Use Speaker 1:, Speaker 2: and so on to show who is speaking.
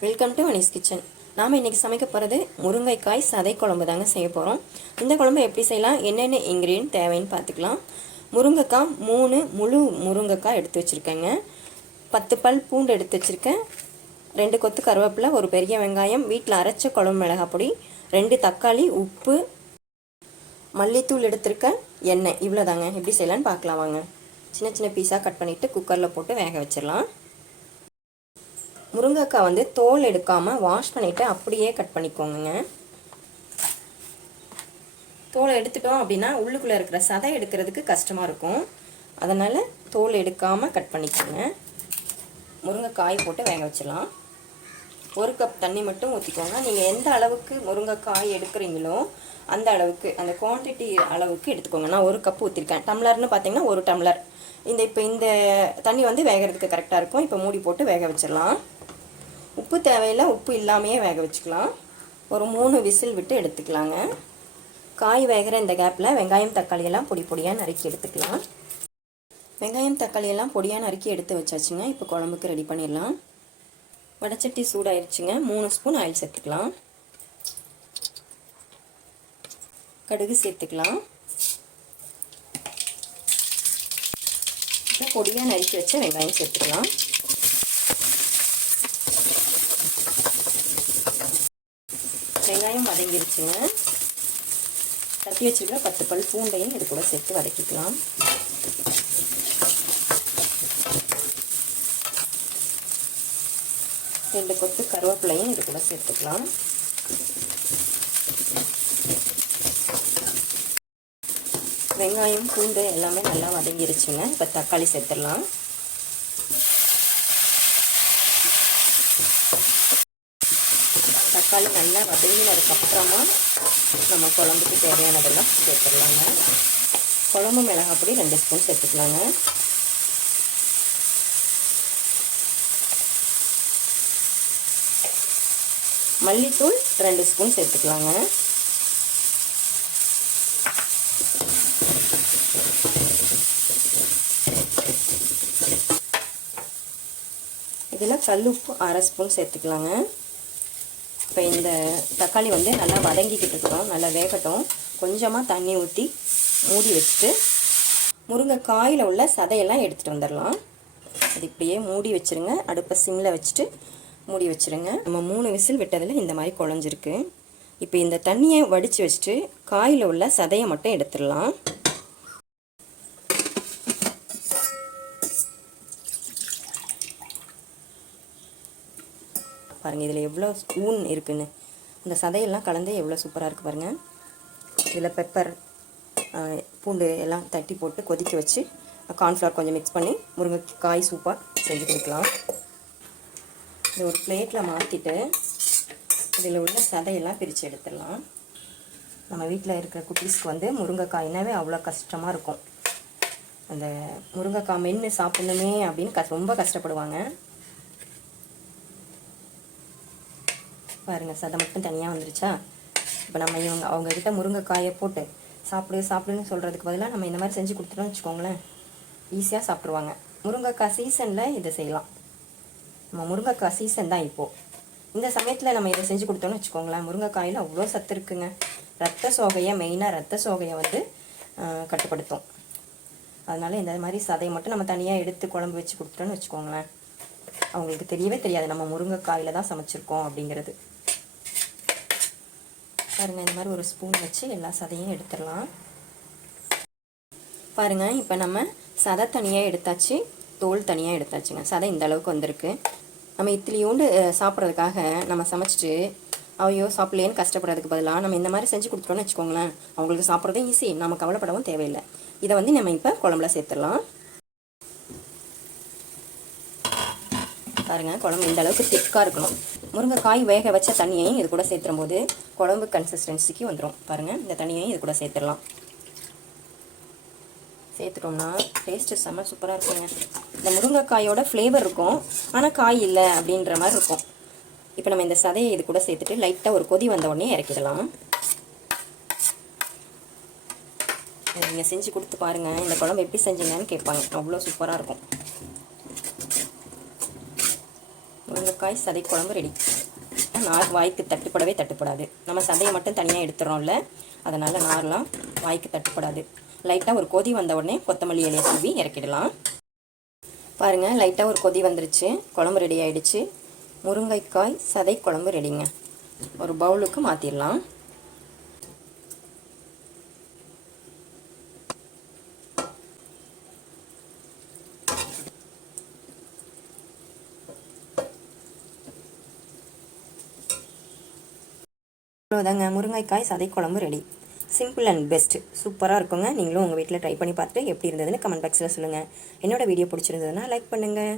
Speaker 1: Welcome to Anis kitchen நாம் இன்றைக்கி சமைக்க போகிறது முருங்கைக்காய் சதை குழம்பு தாங்க செய்ய போகிறோம் இந்த குழம்பு எப்படி செய்யலாம்? என்னென்ன இன்க்ரீடியன்ட் தேவைன்னு பார்த்துக்கலாம். முருங்கைக்காய் மூணு முழு முருங்கைக்காய் எடுத்து வச்சுருக்கேங்க. பத்து பல் பூண்டு எடுத்து வச்சுருக்கேன். ரெண்டு கொத்து கருவேப்பிலை ஒரு பெரிய வெங்காயம் வீட்டில் அரைச்ச குழம்பு மிளகாய் பொடி ரெண்டு தக்காளி உப்பு மல்லித்தூள் எடுத்திருக்கேன். எண்ணெய் இவ்வளோதாங்க எப்படி செய்யலான்னு பார்க்கலாம் வாங்க. சின்ன சின்ன பீஸாக கட் பண்ணிவிட்டு குக்கரில் போட்டு வேக வச்சிடலாம். முருங்கைக்காய் வந்து தோல் எடுக்காமல் வாஷ் பண்ணிவிட்டு அப்படியே கட் பண்ணிக்கோங்க. தோலை எடுத்துட்டோம் அப்படின்னா உள்ளுக்குள்ளே இருக்கிற சதை எடுக்கிறதுக்கு கஷ்டமாக இருக்கும். அதனால் தோல் எடுக்காமல் கட் பண்ணிக்கோங்க. முருங்கைக்காய் போட்டு வேக வச்சிடலாம். ஒரு கப் தண்ணி மட்டும் ஊற்றிக்கோங்க நீங்கள் எந்த அளவுக்கு முருங்கைக்காய் எடுக்கிறீங்களோ அந்த அளவுக்கு அந்த குவான்டிட்டி அளவுக்கு எடுத்துக்கோங்க. நான் ஒரு கப் ஊற்றிருக்கேன் டம்ளர்னு பார்த்தீங்கன்னா ஒரு டம்ளர். இந்த இப்போ இந்த தண்ணி வந்து வேகிறதுக்கு கரெக்டாக இருக்கும். இப்போ மூடி போட்டு வேக வச்சிடலாம். உப்பு தேவையில்லை உப்பு இல்லாமையே வேக வச்சுக்கலாம். ஒரு மூணு விசில் விட்டு எடுத்துக்கலாங்க. காய் வேகிற இந்த கேப்பில் வெங்காயம் தக்காளியெல்லாம் பொடி பொடியாக நறுக்கி எடுத்துக்கலாம். வெங்காயம் தக்காளியெல்லாம் பொடியாக நறுக்கி எடுத்து வச்சாச்சுங்க. இப்போ குழம்புக்கு ரெடி பண்ணிடலாம். வடச்சட்டி சூடாயிருச்சுங்க. மூணு ஸ்பூன் ஆயில் சேர்த்துக்கலாம். கடுகு சேர்த்துக்கலாம். இப்போ பொடியாக நறுக்கி வச்ச வெங்காயம் சேர்த்துக்கலாம். வெங்காயம் வதங்கிருச்சுங்க தட்டி வச்சுருக்கிற பத்து பல் பூண்டையும் இது கூட சேர்த்து வதக்கிக்கலாம். ரெண்டு கொத்து கருவேப்பிலையும் இது கூட சேர்த்துக்கலாம். வெங்காயம் பூண்டு எல்லாமே நல்லா வதங்கிருச்சுங்க. இப்போ தக்காளி சேர்த்துடலாம். தக்காளி நல்லா வதங்கினதுக்கப்புறமா நம்ம குழம்புக்கு தேவையானதெல்லாம் சேர்த்துடலாங்க குழம்பு மிளகாப்பொடி ரெண்டு ஸ்பூன் சேர்த்துக்கலாங்க. மல்லித்தூள் ரெண்டு ஸ்பூன் சேர்த்துக்கலாங்க. இதில் உப்பு அரை ஸ்பூன் சேர்த்துக்கலாங்க. இப்போ இந்த தக்காளி வந்து நல்லா வதங்கிக்கிட்டு இருக்கோம் நல்லா வேகட்டும். கொஞ்சமாக தண்ணி ஊற்றி மூடி வச்சுட்டு முருங்கைக்காயில் உள்ள சதையெல்லாம் எடுத்துகிட்டு வந்துடலாம். அது இப்படியே மூடி வச்சுருங்க. அடுப்பை சிம்மில் வச்சுட்டு மூடி வச்சுருங்க. நம்ம மூணு விசில் விட்டதில் இந்த மாதிரி குழஞ்சிருக்கு. இப்போ இந்த தண்ணியை வடித்து வச்சுட்டு காயில் உள்ள சதையை மட்டும் எடுத்துடலாம். பாருங்கள் இதில் எவ்வளோ ஸ்பூன் இருக்குதுன்னு அந்த சதையெல்லாம் கலந்து எவ்வளோ சூப்பராக இருக்குது பாருங்கள் இதில் பெப்பர் பூண்டு எல்லாம் தட்டி போட்டு கொதிக்க வச்சு கார்ன்ஃப்ளவர் கொஞ்சம் மிக்ஸ் பண்ணி முருங்கைக்காய் சூப்பாக செஞ்சு கொடுக்கலாம். இது ஒரு பிளேட்டில் மாற்றிட்டு இதில் உள்ள சதையெல்லாம் பிரித்து எடுத்துடலாம். நம்ம வீட்டில் இருக்கிற குட்டீஸ்க்கு வந்து முருங்கைக்காய்னாவே அவ்வளோ கஷ்டமாக இருக்கும். அந்த முருங்கைக்காய் மென்று சாப்பிடணுமே அப்படின்னு க ரொம்ப கஷ்டப்படுவாங்க. பாருங்கள் சதை மட்டும் தனியாக வந்துருச்சா? இப்போ நம்ம இவங்க அவங்கக்கிட்ட முருங்கைக்காயை போட்டு சாப்பிடு சாப்பிடுன்னு சொல்கிறதுக்கு பதிலாக நம்ம இந்த மாதிரி செஞ்சு கொடுத்துட்டோம்னு வச்சுக்கோங்களேன். ஈஸியாக சாப்பிட்ருவாங்க முருங்கைக்காய் சீசனில் இதை செய்யலாம். நம்ம முருங்கைக்காய் சீசன் தான் இப்போது இந்த சமயத்தில் நம்ம இதை செஞ்சு கொடுத்தோம்னு வச்சுக்கோங்களேன். முருங்கைக்காயில் அவ்வளோ சத்து இருக்குங்க. ரத்த சோகையை மெயினாக ரத்த சோகையை வந்து கட்டுப்படுத்தும். அதனால் இந்த மாதிரி சதையை மட்டும் நம்ம தனியாக எடுத்து குழம்பு வச்சு கொடுத்துட்டோன்னு வச்சுக்கோங்களேன். அவங்களுக்கு தெரியவே தெரியாது நம்ம முருங்கைக்காயில் தான் சமைச்சிருக்கோம் அப்படிங்கிறது. பாருங்கள் இந்த மாதிரி ஒரு ஸ்பூன் வச்சு எல்லா சதையும் எடுத்துடலாம். பாருங்கள் இப்போ நம்ம சதை தனியாக எடுத்தாச்சு தோல் தனியாக எடுத்தாச்சுங்க. சதை இந்த அளவுக்கு வந்திருக்கு. நம்ம இத்திலியோண்டு சாப்பிட்றதுக்காக நம்ம சமைச்சிட்டு அவையோ சாப்பிட்லேன்னு கஷ்டப்படுறதுக்கு பதிலாக நம்ம இந்த மாதிரி செஞ்சு கொடுத்துட்டோம்னு வச்சுக்கோங்களேன். அவங்களுக்கு சாப்பிட்றதும் ஈஸி நம்ம கவலைப்படவும் தேவையில்லை. இதை வந்து நம்ம இப்போ குழம்புல சேர்த்துடலாம். பாருங்கள் குழம்பு இந்த அளவுக்கு திக்காக இருக்கணும். முருங்கைக்காய் வேக வச்ச தண்ணியையும் இது கூட சேர்த்துடும் போது குழம்பு கன்சிஸ்டன்சிக்கு வந்துடும் பாருங்கள் இந்த தண்ணியையும் இது கூட சேர்த்துடலாம். சேர்த்துட்டோம்னா டேஸ்ட்டு செம்ம சூப்பராக இருக்குங்க. இந்த முருங்கைக்காயோட ஃப்ளேவர் இருக்கும். ஆனால் காய் இல்லை அப்படின்ற மாதிரி இருக்கும். இப்போ நம்ம இந்த சதையை இது கூட சேர்த்துட்டு லைட்டாக ஒரு கொதி வந்த உடனே இறக்கிடலாம். நீங்கள் செஞ்சு கொடுத்து பாருங்கள் இந்த குழம்பு எப்படி செஞ்சீங்கன்னு கேட்பாங்க. அவ்வளோ சூப்பராக இருக்கும். முருங்கைக்காய் சதை குழம்பு ரெடி நார் வாய்க்கு தட்டுப்படவே தட்டுப்படாது. நம்ம சதையை மட்டும் தனியாக எடுத்துறோம்ல அதனால் நார்லாம் வாய்க்கு தட்டுப்படாது. லைட்டாக ஒரு கொதி வந்த உடனே கொத்தமல்லி இலையை தூவி இறக்கிடலாம். பாருங்கள் லைட்டாக ஒரு கொதி வந்துருச்சு குழம்பு ரெடி ஆயிடுச்சு. முருங்கைக்காய் சதை குழம்பு ரெடிங்க ஒரு பவுலுக்கு மாற்றிடலாம் அவ்வளோதாங்க முருங்கைக்காய் சதை குழம்பு ரெடி சிம்பிள் அண்ட் பெஸ்ட் சூப்பராக இருக்குங்க. நீங்களும் உங்கள் வீட்டில் ட்ரை பண்ணி பார்த்துட்டு எப்படி இருந்ததுன்னு கமெண்ட் பாக்ஸில் சொல்லுங்கள் என்னோடய வீடியோ பிடிச்சிருந்ததுன்னா லைக் பண்ணுங்கள்